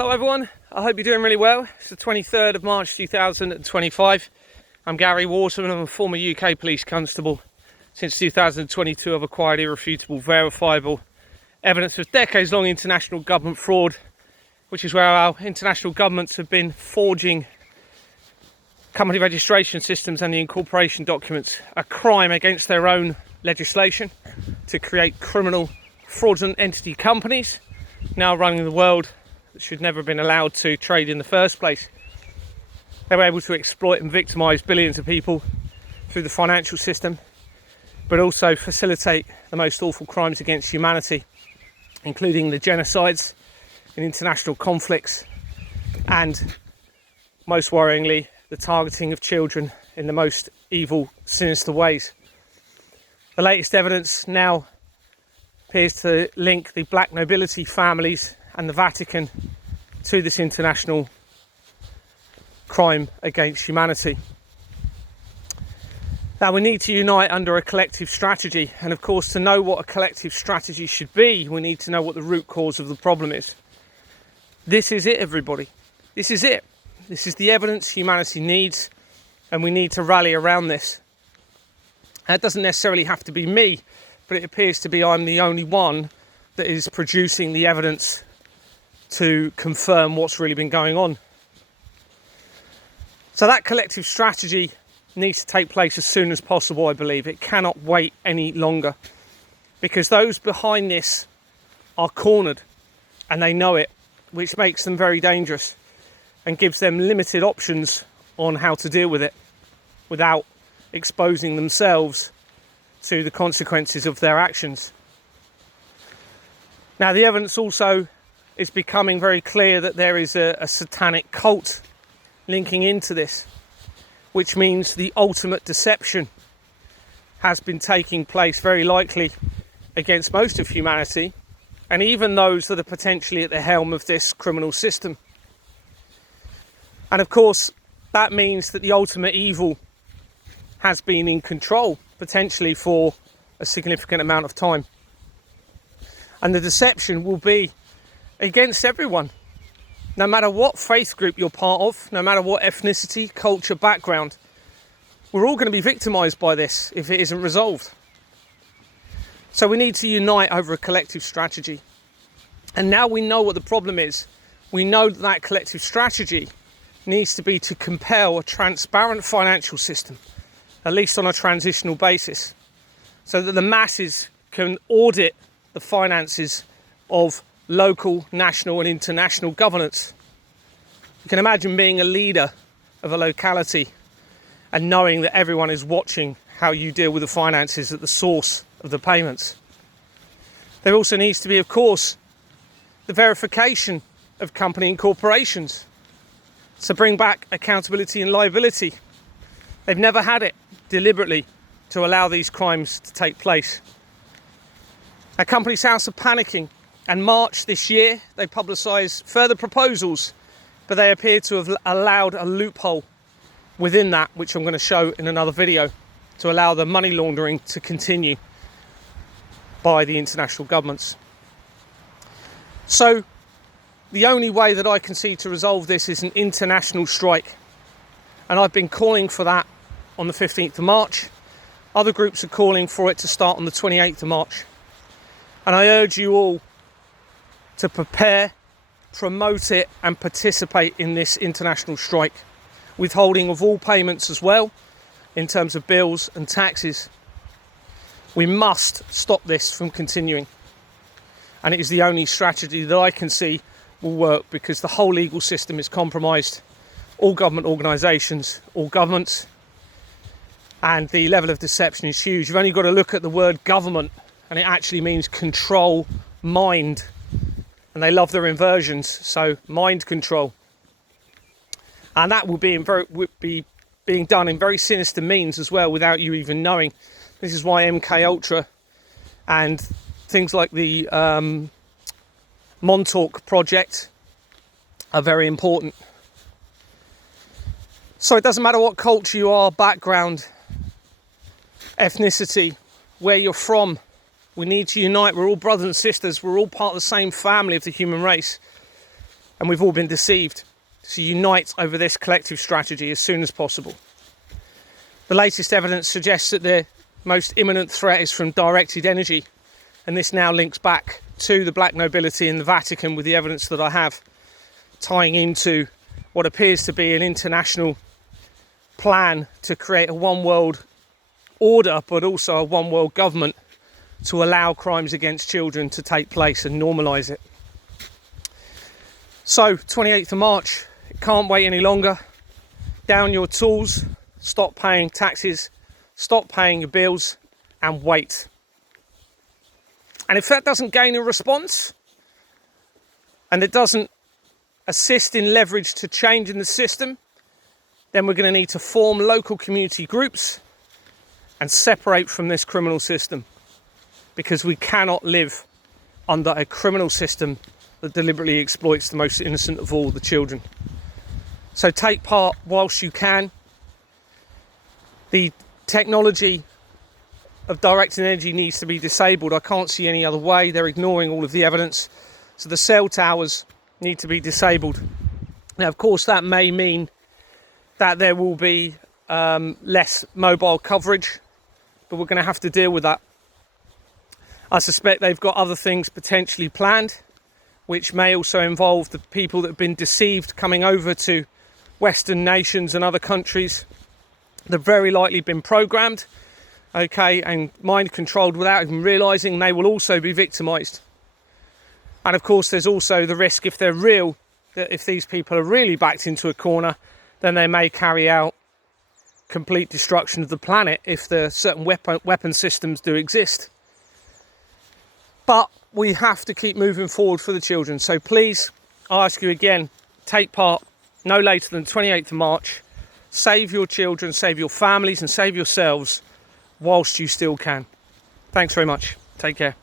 Hello everyone, I hope you're doing really well. It's the 23rd of March 2025. I'm Gary Waterman, I'm a former UK police constable. Since 2022 I've acquired irrefutable, verifiable evidence of decades-long international government fraud, which is where our international governments have been forging company registration systems and the incorporation documents, a crime against their own legislation, to create criminal, fraudulent entity companies now running the world that should never have been allowed to trade in the first place. They were able to exploit and victimise billions of people through the financial system, but also facilitate the most awful crimes against humanity, including the genocides in international conflicts and, most worryingly, the targeting of children in the most evil, sinister ways. The latest evidence now appears to link the black nobility families and the Vatican to this international crime against humanity. Now, we need to unite under a collective strategy, and of course, to know what a collective strategy should be, we need to know what the root cause of the problem is. This is it, everybody. This is it. This is the evidence humanity needs, and we need to rally around this. And it doesn't necessarily have to be me, but it appears to be I'm the only one that is producing the evidence to confirm what's really been going on. So that collective strategy needs to take place as soon as possible, I believe. It cannot wait any longer, because those behind this are cornered and they know it, which makes them very dangerous and gives them limited options on how to deal with it without exposing themselves to the consequences of their actions. Now, the evidence also is becoming very clear that there is a satanic cult linking into this, which means the ultimate deception has been taking place, very likely against most of humanity, and even those that are potentially at the helm of this criminal system. And of course, that means that the ultimate evil has been in control, potentially for a significant amount of time. And the deception will be against everyone, no matter what faith group you're part of, no matter what ethnicity, culture, background. We're all going to be victimised by this if it isn't resolved. So we need to unite over a collective strategy. And now we know what the problem is. We know that that collective strategy needs to be to compel a transparent financial system, at least on a transitional basis, so that the masses can audit the finances of local, national and international governance. You can imagine being a leader of a locality and knowing that everyone is watching how you deal with the finances at the source of the payments. There also needs to be, of course, the verification of company incorporations to bring back accountability and liability. They've never had it deliberately to allow these crimes to take place. Our company's house are panicking. And March this year, they publicised further proposals, but they appear to have allowed a loophole within that, which I'm going to show in another video, to allow the money laundering to continue by the international governments. So the only way that I can see to resolve this is an international strike. And I've been calling for that on the 15th of March. Other groups are calling for it to start on the 28th of March. And I urge you all to prepare, promote it and participate in this international strike. Withholding of all payments as well, in terms of bills and taxes. We must stop this from continuing. And it is the only strategy that I can see will work, because the whole legal system is compromised. All government organisations, all governments, and the level of deception is huge. You've only got to look at the word government, and it actually means control mind. And they love their inversions, so mind control. And that will be being done in very sinister means as well, without you even knowing. This is why MK Ultra and things like the Montauk project are very important. So it doesn't matter what culture you are, background, ethnicity, where you're from. We need to unite. We're all brothers and sisters. We're all part of the same family of the human race. and we've all been deceived. So unite over this collective strategy as soon as possible. The latest evidence suggests that the most imminent threat is from directed energy, and this now links back to the black nobility in the Vatican with the evidence that I have, tying into what appears to be an international plan to create a one world order, but also a one world government to allow crimes against children to take place and normalise it. So 28th of March, it can't wait any longer. Down your tools, stop paying taxes, stop paying your bills, and wait. And if that doesn't gain a response, and it doesn't assist in leverage to change in the system, then we're going to need to form local community groups and separate from this criminal system, because we cannot live under a criminal system that deliberately exploits the most innocent of all, the children. So take part whilst you can. The technology of directed energy needs to be disabled. I can't see any other way. They're ignoring all of the evidence. So the cell towers need to be disabled. Now, of course, that may mean that there will be less mobile coverage, but we're going to have to deal with that. I suspect they've got other things potentially planned, which may also involve the people that have been deceived coming over to Western nations and other countries. They've very likely been programmed, okay, and mind controlled without even realising. They will also be victimised. And of course, there's also the risk, if they're real, that if these people are really backed into a corner, then they may carry out complete destruction of the planet if the certain weapon systems do exist. But we have to keep moving forward for the children. So please, I ask you again, take part no later than 28th of March. Save your children, save your families, and save yourselves whilst you still can. Thanks very much. Take care.